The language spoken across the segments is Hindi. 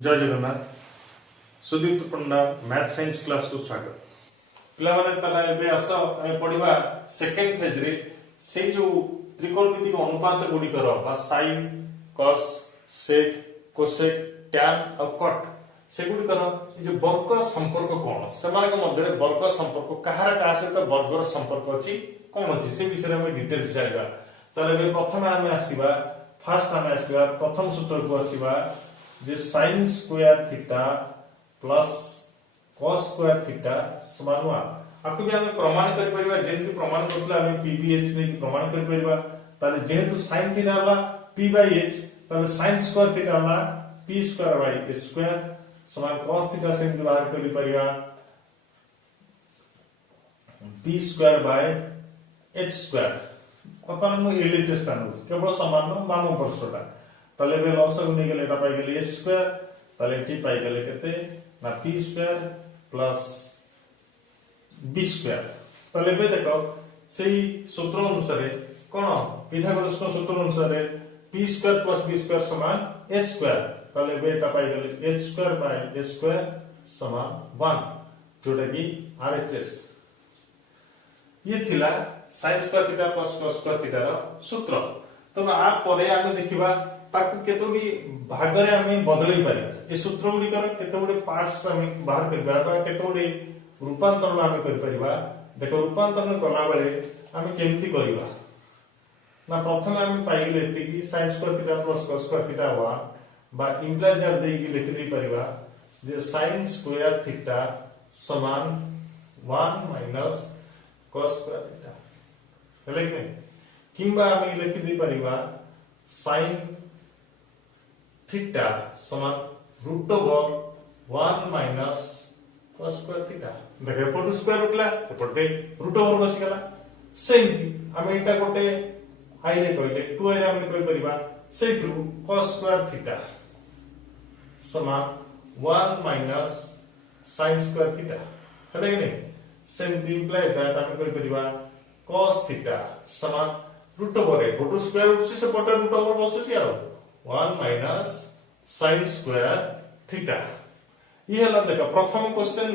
जय जगन्नाथ। सुदीप्त पंडा मैथ साइंस क्लास को स्वागत। पिला माने तला एबे आस आमे पढिबा सेकेंड फेज रे से जो त्रिकोणमितिक अनुपात गुडी कर बा sin cos sec cosec tan और cot से गुडी कर ए जो वर्ग संपर्क कोन से माने मध्य रे वर्ग संपर्क कहार का सहित वर्गर संपर्क अछि कोन अछि से विषय में डिटेल जायगा। तले प्रथम आमे आसीबा फर्स्ट आमे आसीबा प्रथम सूत्र को आसीबा जे sin square theta plus cos square theta समान 1 आकु भी हमें प्रमाण करि परिबा जेंति प्रमाण करथला हमें pbh ने प्रमाण करि परिबा ताले जेहेतु sin थीटा हला p/h ताले sin स्क्वायर थीटा हला p square bye h square समान cos थीटा से बाहर करि परिबा p square bye h square upon हम एलएचएस टानु केवल समान वाम पार्श्वटा तले बे लसगु नै गेले एटा पाइ गेले a स्क्वायर तले t पाइ गेले केते ना p square plus b square तले बे देखो सेही सूत्र अनुसार कोन पिथागोरस को सूत्र अनुसार p square plus b square समान a स्क्वायर तले बे एटा पाइ गेले a square by a square समान 1 जोटा कि RHS ये थिला sin square theta plus cos square theta रो सूत्र। तो आ परे आमे देखिबा ताकु केतोडी भागरे आमे बदलै पारे ए सूत्र गुडी कर केतोडी पार्ट्स आमे बाहर करबा बा केतोडी रूपांतरण आमे कर परिबा। देखो रूपांतरण करला बेले आमे केमति करिबा ना प्रथम आमे पाइले एति कि sin square theta plus cos square theta 1 बा इंप्लाय दर देई कि लिखि दे परिबा जे sin स्क्वायर थीटा समान 1 माइनस cos स्क्वायर थीटा हेले कि किंबा आमे लिखि दे परिबा sin थीटा समान root over 1 minus cos square theta देखो एपट स्क्वायर उठला एपटे रूट ओवर बसी गला सेम हम एटा गोटे आई रे कहले 2 रे हम कहि परिबा सेथु cos स्क्वायर थीटा समान 1 माइनस sin स्क्वायर थीटा हेले कि सेम इंप्लाय दैट हम कहि परिबा cos थीटा समान रूट ओवर एपट स्क्वायर उठसी से पटे रूट ओवर बसुची आ 1 माइनस sin स्क्वायर थीटा ये हला देखा प्रथम क्वेश्चन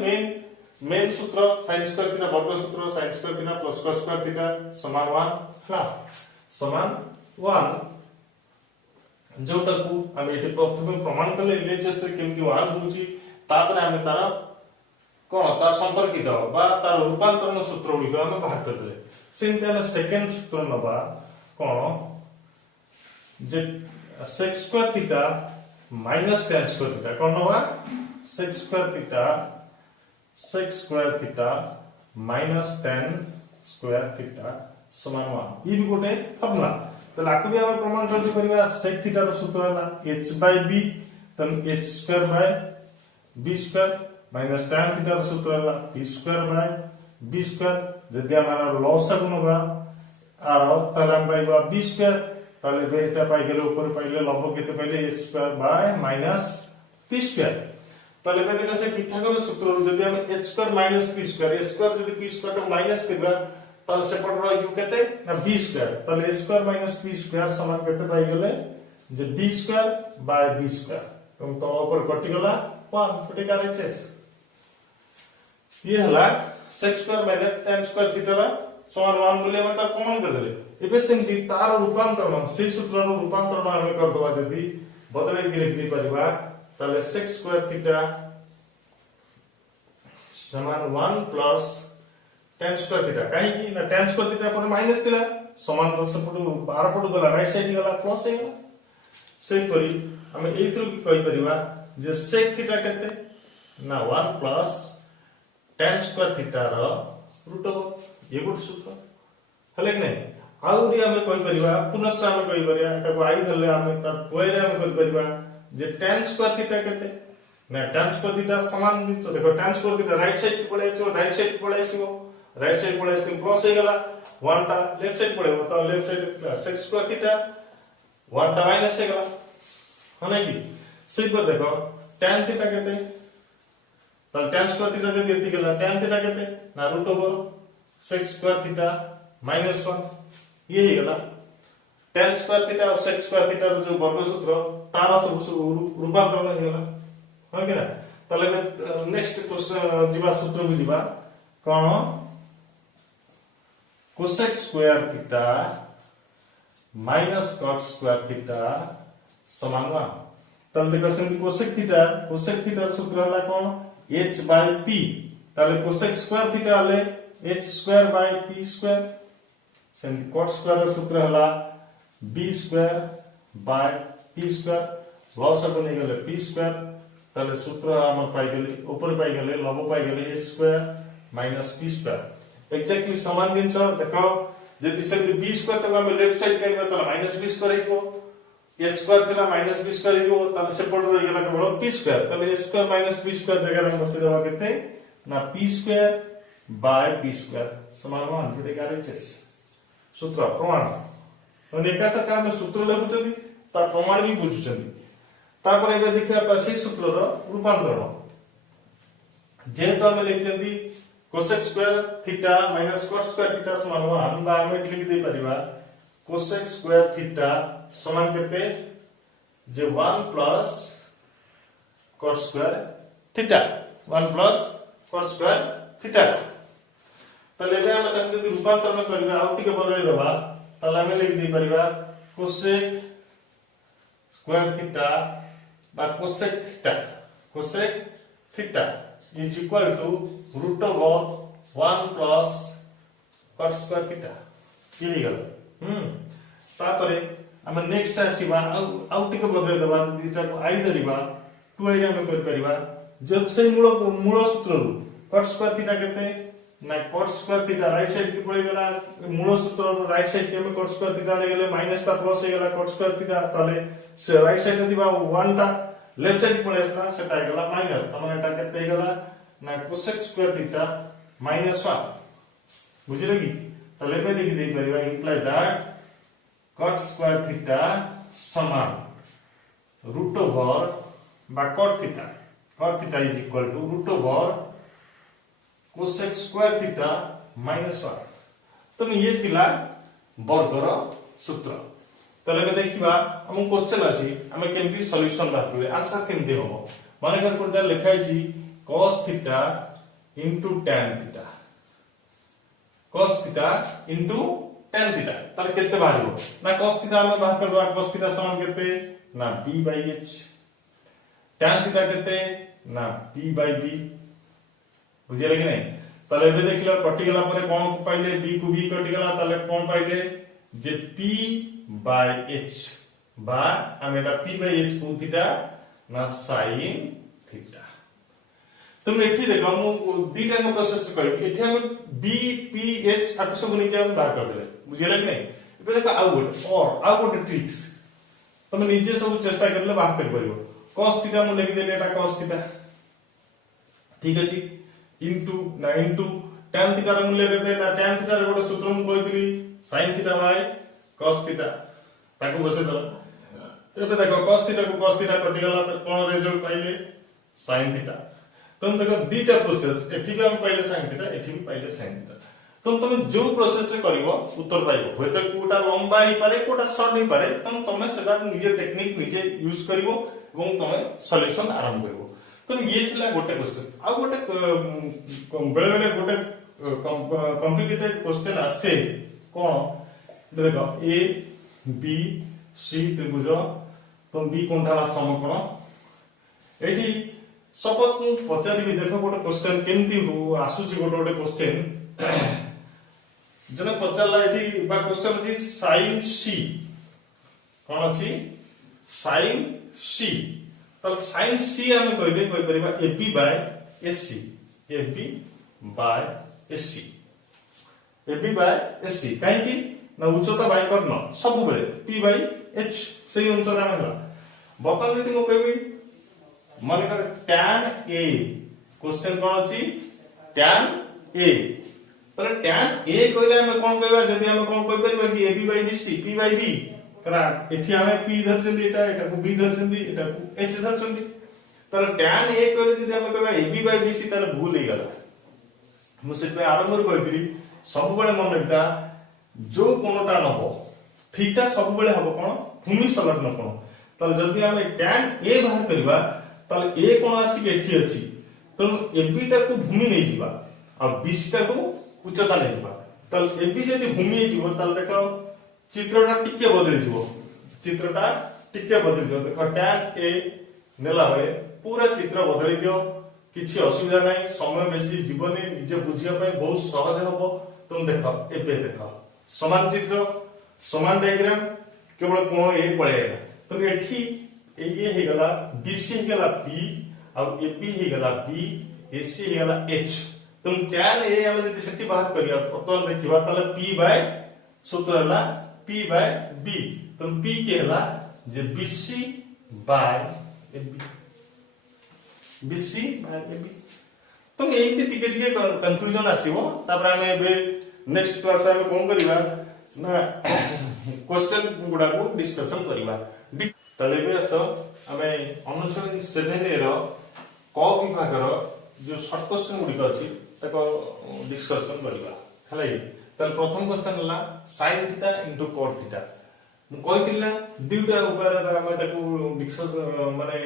मेन सूत्र sin स्क्वायर थीटा वर्ग सूत्र sin square theta plus cos square theta समान 1 हला समान 1 जोटा को हम एठी प्रथम प्रमाण करले एलएचएस रे केमति 1 होउची तापर हम तार कोन तार संपर्कित बा तार रूपांतरण सूत्र गुडी हम बाहर कर देले सिंपल हम सेकंड सूत्र नबा कोन जे sec square theta minus tan square theta कोन नबा sec square theta minus tan square theta समान 1 ई भी गोटे फॉर्मूला त लाकु भी हम प्रमाण कर परिबा sec थीटा रो सूत्र हला h/b तन h square by b square minus tan theta रो सूत्र हला p square by b square जदि हमारा लॉग नबा आरो तलम पाइबा b स्क्वायर ताले बेटा पाइ गेले ऊपर पाइले लंब केते पाइले a square bye minus p square ताले बे देखा से पिथागोरस सूत्र जदि हम h square minus p square a square जदि p स्क्वायर को माइनस करबा ताले से पड़ रही केते ना b स्क्वायर ताले a square minus p square समान केते पाइ गेले जे b square by b square तुम तो ऊपर कटि गला 1 फटे का RHS ये हला sec square minus tan square theta समान 1 बोले हम ता कॉमन कर देले एबे सेमति तार रूपांतरण से सूत्र रो रूपांतरण हम कर दबा जदी बदले के लिख दी परिबा ताले sec स्क्वायर थीटा समान 1 प्लस tan स्क्वायर थीटा काहे कि ना tan स्क्वायर थीटा पर माइनस दिला समान 10 पटु 12 पटु गला राइट साइड गला प्लस हे से करी हम एई थ्रू की कहि परिबा जे sec थीटा केते ना 1 प्लस tan स्क्वायर थीटा रो रूट ओवर ये गुड सूत्र हले कि नहीं आउरी हमें कहि परिबा पुनश्च हमें कहि परिबा एटा को आई धरले हमें त कोइरे हमें कहि परिबा जे tan स्क्वायर थीटा केते ना tan स्क्वायर थीटा समान तो देखो tan square theta right side पड़े छो राइट साइड पड़े छो राइट साइड पड़े छो प्लस हे गला 1 टा लेफ्ट साइड पड़े तो left side sec square theta 1 टा माइनस हे गला हने कि से पर देखो tan थीटा केते त tan स्क्वायर थीटा जदी एति गला tan थीटा केते ना root over sec square theta minus 1 ये ही गला tan स्क्वायर थीटा और sec स्क्वायर थीटा जो वर्ग सूत्र तारा सब रूपांतरण हो गला हां कि ना तले नेक्स्ट क्वेश्चन जीवा सूत्र को जीवा कोन cosec square theta minus cot square theta समान 1 तले देखो सेम कोसेक थीटा सूत्र हला कोन h बाय p तले कोसेक स्क्वायर थीटा हले h square by p square same cot square सूत्र हला b square by p square लॉस को नै गेले p स्क्वायर तले सूत्र हमर पाई गेले ऊपर पाई गेले लंब पाई गेले h square minus p square exactly समान दिन देखो जदि से b स्क्वायर तो हम लेफ्ट साइड करबा त माइनस b स्क्वायर हिजो a स्क्वायर थिला माइनस b स्क्वायर हिजो त सेपरेट रह गेला केवल p स्क्वायर तले a square minus b square जगह हम बसे देबा केते ना p square by p square समान 1 जोटे आरएचएस सूत्र प्रमाण तो एकातर का हम सूत्र लिखुचंदी ता प्रमाण भी बुझुचंदी तापर एबे देखिया पासे सूत्र रो रूपांतरण जेतो हम लिखचंदी cosec square theta minus cot square theta समान 1 बा हम लिख दे परिबा कोसेक स्क्वायर थीटा समान केते जे 1 plus cot square theta 1 plus cot square theta तले बे हम तक जदि रूपांतरण करबा आ टिके बदली देबा तले हम लिख दे परिबा कोसेक स्क्वायर थीटा बा cosec theta is equal to root of 1 plus cot square theta की गल तापरे हम नेक्स्ट आसीबा आउ टिके बदले देबा दिटा को आई धरिबा 2i हम कर परिबा जब से मूल सूत्र रु cot square theta केते ना cot square theta right side की पड़े गेला मूल सूत्र रु राइट साइड के में cot square theta ले गेले माइनस ता प्लस हे गेला cot square theta तले से राइट साइड दिबा 1 ता लेफ्ट साइड पड़े असला सेटा गेला माइनस तमन एटा केते गेला ना कोसेक स्क्वायर थीटा माइनस 1 बुझिले की तले पे लिख दे परिबा imply that cot square theta समान रूट ओवर बा cot theta is equal to root over cosec square theta minus 1 तो ये थिला वर्गर सूत्र तले में देखिबा हम क्वेश्चन अछि हम केमती सॉल्यूशन बाकले आंसर केमती होबो माने कर कोन लिखाइ छी cos theta into tan theta cos theta into tan theta तार केते बाहरिबो ना cos theta हम बाहर कर दो cos theta समान केते ना p by h tan theta केते ना p by b बुझिले कि नै तले बे देखिला कटि गेला परे कोन पाइले b को b कटि गेला तले कोन पाइले जे p by h बा हम एटा p by h को थीटा ना sin थीटा तुम एठी देखो हम दीटा को प्रोसेस कर एठी हम b p h आक सब निके हम बाहर कर देले बुझिले कि नै एबे देखो आउ गुड ट्रिक्स तुम निजे सब चेष्टा करले बाहर कर परिबो cos थीटा हम लिख देले एटा cos थीटा ठीक अछि इनटू tan थीटा रे मूल्य देते ना tan थीटा रे गोटे सूत्र हम कहितली sin theta by cos theta ताको बसे दो एबे देखो cos थीटा को cos थीटा कटि गेला त कोन रिजल्ट पाइले sin थीटा तुम देखो दीटा प्रोसेस एठी भी हम पाइले sin थीटा एठी भी पाइले sin थीटा तुम जो प्रोसेस रे करिवो उत्तर पाइबो होय त कोटा लंबा ही पारे कोटा शॉर्ट ही पारे तुम सेदा निजे टेक्निक निजे यूज करिवो एवं तुम सॉल्यूशन आरंभ करिवो तो ये थिला गोटे क्वेश्चन आ गोटे बेले बेले गोटे कॉम्प्लिकेटेड क्वेश्चन आसे कोन देखो ए बी सी त्रिभुज तुम बी कोनठाला समकोण एठी सपोज तुम पचारि भी देखो गोटे क्वेश्चन केमती हो आसुची गोटे क्वेश्चन जने पचारला एठी बा क्वेश्चन अछि sin c कोन अछि sin c तल sin c हम कहबे कहि परिबा ab by sc ab by sc ab by sc काहे कि ना उच्चता बाय कर्ण सब बेले p बाय h सही अनुसार हम हला बता जति म कहबी माने कर tan a क्वेश्चन कोन अछि tan a पर tan a कहले हम कोन कहबा जदि हम कोन कहि परिबा कि ab by bc p by b करा एठी हमें p धरछंदी एटा को b धरछंदी एटा को h धरछंदी तर tan a कहले जदि हम कहबा ab बाय bc ताले भूल हे गला मुसे पे आरंभ रे कहबी सब बेले मन रखता जो कोनटा नबो थीटा सब बेले हबो कोन भूमि संलग्न कोन तर जदि हम tan a बाहर करबा ताले ए कोण आसी एठी अछि तेणु एबी टाकू भूमि नहीं जिबा आ बीसी टाकू उच्चता नहीं जिबा ताले एबी जदी भूमि नहीं जिवो ताले देखो चित्रटा टिके बदली जिवो चित्रटा टिके बदली जिवो देखो tan ए नेला बेले पूरा चित्र बदली दियो किछि असुविधा नहीं समय बेसी जीवनी निजे बुझिया पय बहुत सहज हबो तुम देखो एबे देखो समान चित्र समान डायग्राम केवल कोण ए पळेगा तो एठी ये हे गला बीसी हे गला पी और एबी हे गला बी एसी हे गला एच तुम tan ए हम जदी सेठी बाहर करिया तो देखिबा ताले p बाय सूत्र हला p बाय b तुम p के हला जे BC by AB BC by AB तुम एमती टिके टिके कंफ्यूजन आसीबो तापर हमें एबे नेक्स्ट क्लास में कोन करिबा ना क्वेश्चन गुडा को डिस्कशन करिबा तले बे अस हमें अनुसरण 7 रो क विभाग रो जो शॉर्ट क्वेश्चन गुडी अछि ताको डिस्कशन करिबा हलै त प्रथम क्वेश्चन हला sin थीटा * cos थीटा मु कहितिला दुटा उपाय द्वारा हम ताको डिस्कशन माने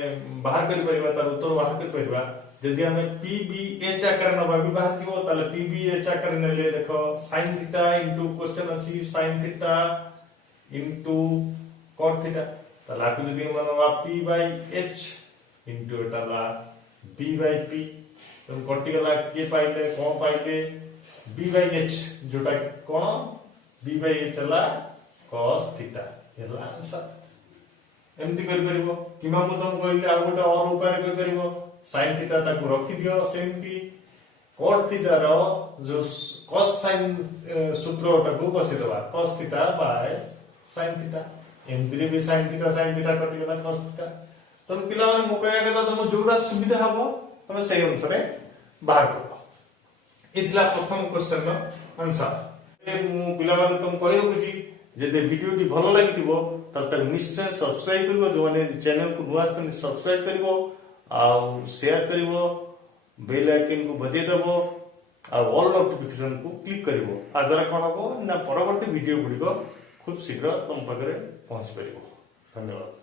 बाहर करि परिबा तार उत्तर बाहर करि परिबा जदि हमें p b h आकार नबा भी बाहर दिबो ताले p b h आकार नेले देखो sin थीटा * क्वेश्चन अछि sin थीटा * cos थीटा ताले आपको जदि मनवा p by h * एटाला b by p तुम कटि गला के पाइले कोन पाइले b by h जोटा कोन b by h हला cos थीटा हला आंसर एमती कर परिबो किमा मु तुम कहले आ गोटे और उपाय कर परिबो sin थीटा ताको रखि दियो सेमती cos थीटा रो जो cos sin सूत्रटा को बसे देबा cos theta by sin theta एमती भी sin थीटा कटि गला cos थीटा तुम पिला माने मु कहया कथा तुम जोरा सुविधा हबो तुम सही अनुसार बाहर करो इतला प्रथम क्वेश्चन नो आंसर मु पिला माने तुम कहयो बुझी जदि वीडियो टी भलो लागितिबो तब निश्चय सब्सक्राइब करबो जो माने चैनल को नुआ आछन सब्सक्राइब करबो आ शेयर करबो बेल आइकन को बजे देबो आ ऑल नोटिफिकेशन को क्लिक करबो आ द्वारा कोन हबो ना परवर्ती वीडियो गुडी को खूब शीघ्र तुम पाखरे पहुंच परिबो धन्यवाद।